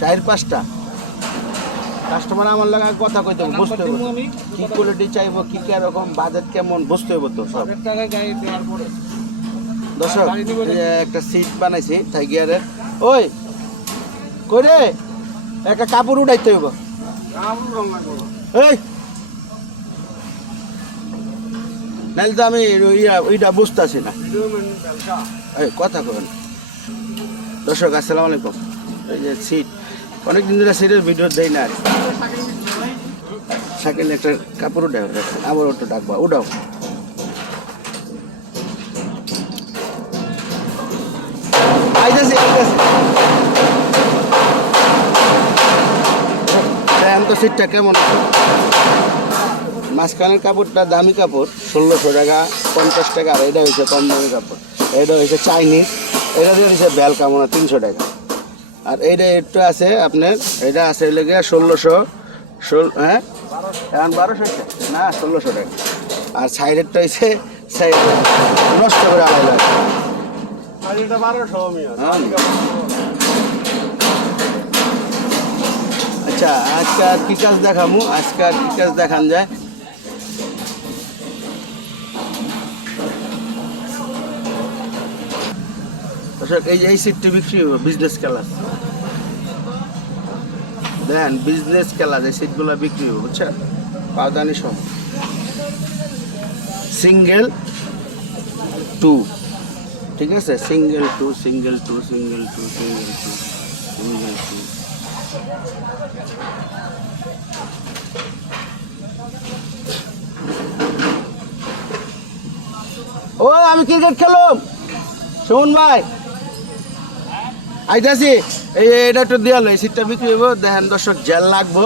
4-5টা customer আমার লাগা কথা কইতে হবে, বুঝতে হবে কি কোয়ালিটি চাইবো, কি রকম বাজেট কেমন বুঝতে হবে তো সব। দর্শক একটা সিট বানাইছি থাই গিয়ারের। ওই কই রে একটা কাপড় উঠাইতে হইব। এই নাহলে তো আমি ওইটা বুঝতেছি না। এই কথা কবেন। দর্শক আসসালামু আলাইকুম। এই যে সিট অনেকদিন ধরে সিটের ভিডিও দেই না। সাইকেল একটা কাপড় উঠাও, আবার ওটা ডাকবা উঠাও। তো সিটটা কেমন? মাঝখানের কাপড়টা দামি কাপড় 1600 টাকা 50 টাকা, আর এটা হয়েছে কম দামি কাপড়, এটা হয়েছে চাইনিজ, এটা দিয়ে হয়েছে বেল কামনা 300 টাকা। আর এইটা একটু আছে আপনার, এটা আছে লেগে 1600, হ্যাঁ এখন 1200 না 1600 টাকা। আর সাইডেরটা হয়েছে নষ্ট করে আড়াই লাখ। আচ্ছা আজকে আর কি কাজ দেখাবো, আজকে আর কি কাজ দেখান যায়? এই সিটটি বিক্রি হবে বিজনেস ক্লাস। দেন বিজনেস ক্লাস এই সিটগুলো বিক্রি হবে, বুঝছেন? পাওদানি সব সিঙ্গেল 2, ঠিক আছে? Single 2 single 2 single 2 single 2 single 2। ও আমি ক্রিকেট খেলুম, শোন ভাই আইতাছি। এটা একটু দেওয়াল এই সিটটা বিক্রি হইব। দেখেন দর্শক জেল লাগবো,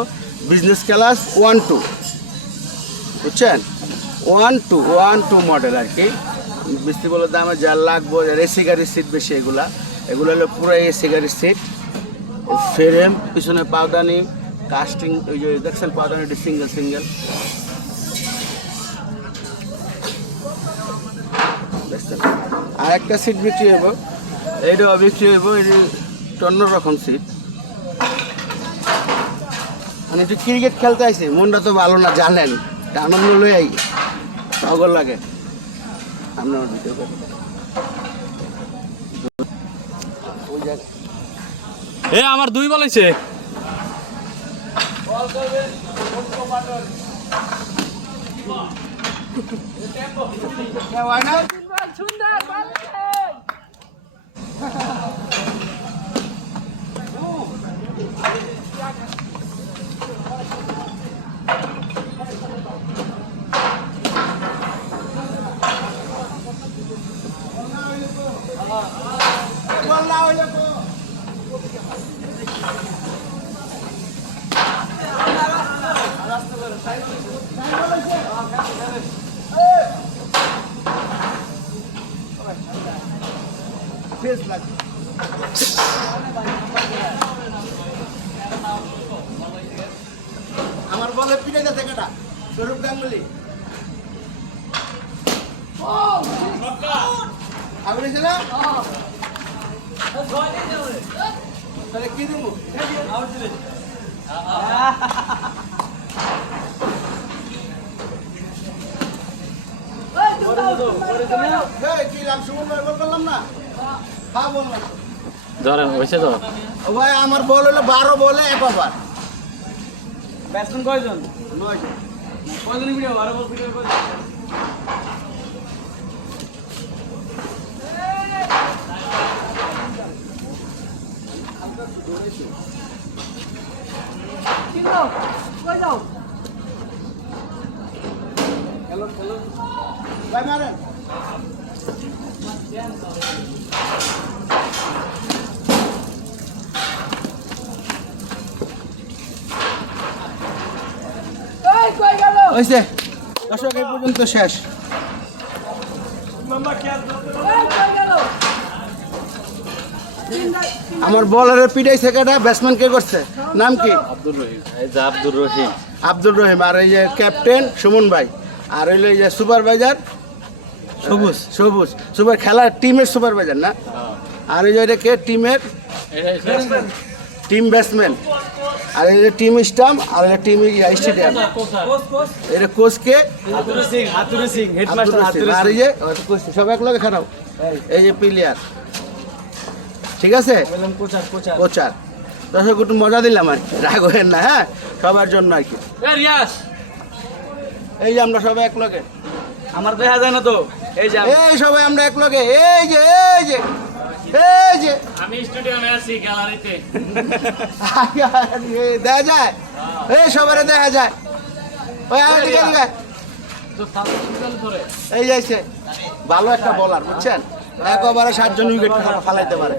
বিজনেস ক্লাস 1-2, বুঝছেন? 1-2 মডেল আর কি। বৃষ্টি বলে দামে জেল লাগবো। এসি গাড়ির সিট বেশি, এগুলো হলো পুরো এসি গাড়ির সিট। ফ্রেম পিছনে পাউদানি কাস্টিং, ওই যে দেখছেন পাউদানি সিঙ্গেল সিঙ্গেল। আর একটা সিট বিক্রি হইব, এইটাও বিক্রি হইব। এটি অন্যরকম সিট। মানে একটু ক্রিকেট খেলতে আইছে, মনটা তো ভালো না জানেন, আনন্দ লই আই পাগল লাগে। আপনার ভিডিও করে আমার 2 বলেছে। আমার বলে পিটাই যাচ্ছে কেটা স্বরূপ গাঙ্গুলি। আপনি ছিলেন তাহলে কি দেবো? কি নাম সুমন ভাই বললাম না? হ্যাঁ বললাম। ধরেন হয়েছে তো ভাই আমার বল হলো 12 বলে 1 ওভার। ব্যাটসম্যান কয়জন? 9 জন। কয়জন ভিডিও 12 বল ভিডিও কয়জন? খেলো খেলো ভাই মারেন। হয়েছে দর্শক, এই পর্যন্ত শেষ। আমার বলারের পিটাই সেকেন্ডা, ব্যাটসম্যান কে করছে নাম কি? আব্দুর রহিম। আব্দুর রহিম। আব্দুর রহিম। আর এই যে ক্যাপ্টেন সুমন ভাই, আর হইলো এই যে সুপারভাইজার সবুজ। সবুজ সুপার খেলার টিমের সুপারভাইজার না? আর এই যে এটা কে টিমের টিম ব্যাটসম্যান, আর এই যে টিম স্টাম্প, আর এই টিম স্টেডিয়াম। এটা কোচকে হাতুরু সিং আব্দুর হেডমাস্টার রশিদ, আর এই যে কোচ সব এক লগে খারাপ। এই যে প্লেয়ার, ঠিক আছে, কোচার কোচার। দর্শক একটু মজা দিলাম আর কি, রাগ হয়েন না, হ্যাঁ, সবার জন্য আর কি। রিয়াস এই যে আমরা সবাই এক লগে, আমার দেখা যায় না তো, এই যে এই সবাই আমরা এক লগে, এই যে আমি স্টুডিয়ামে আছি গ্যালারিতে। দেখা যায়, এই সবারে দেখা যায়। ওই আগে তো সাবস্ক্রাইব করে এই যাইছে, ভালো একটা বলার, বুঝছেন, এক ওভারে 7 জন উইকেট ফালাইতে পারে।